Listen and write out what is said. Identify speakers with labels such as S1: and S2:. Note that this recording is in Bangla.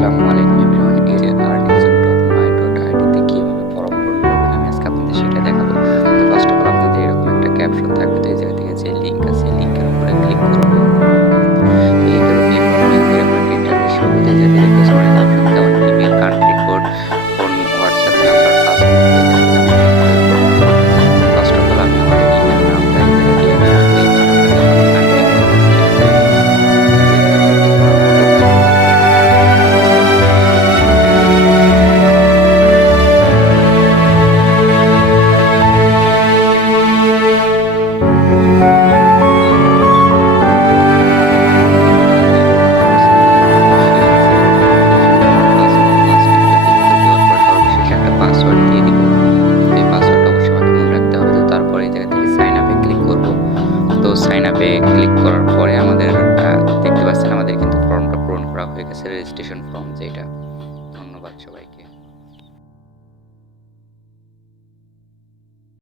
S1: আসসালামু আলাইকুম এভরিওয়ান যে আর্নিংজন ডট মাই করবেন সেটা দেখাবো। তো এরকম একটা ক্যাপশন থাকবে, তো এই লিঙ্ক আছে লিঙ্কের উপরে উপরে ক্লিক করব লিঙ্কের ইন্টারনেট সাইন আপে ক্লিক করার পরে আমাদের দেখতে পাচ্ছেন আমাদের কিন্তু ফর্মটা পূরণ করা হয়ে গেছে রেজিস্ট্রেশন ফর্ম যেটা। ধন্যবাদ সবাই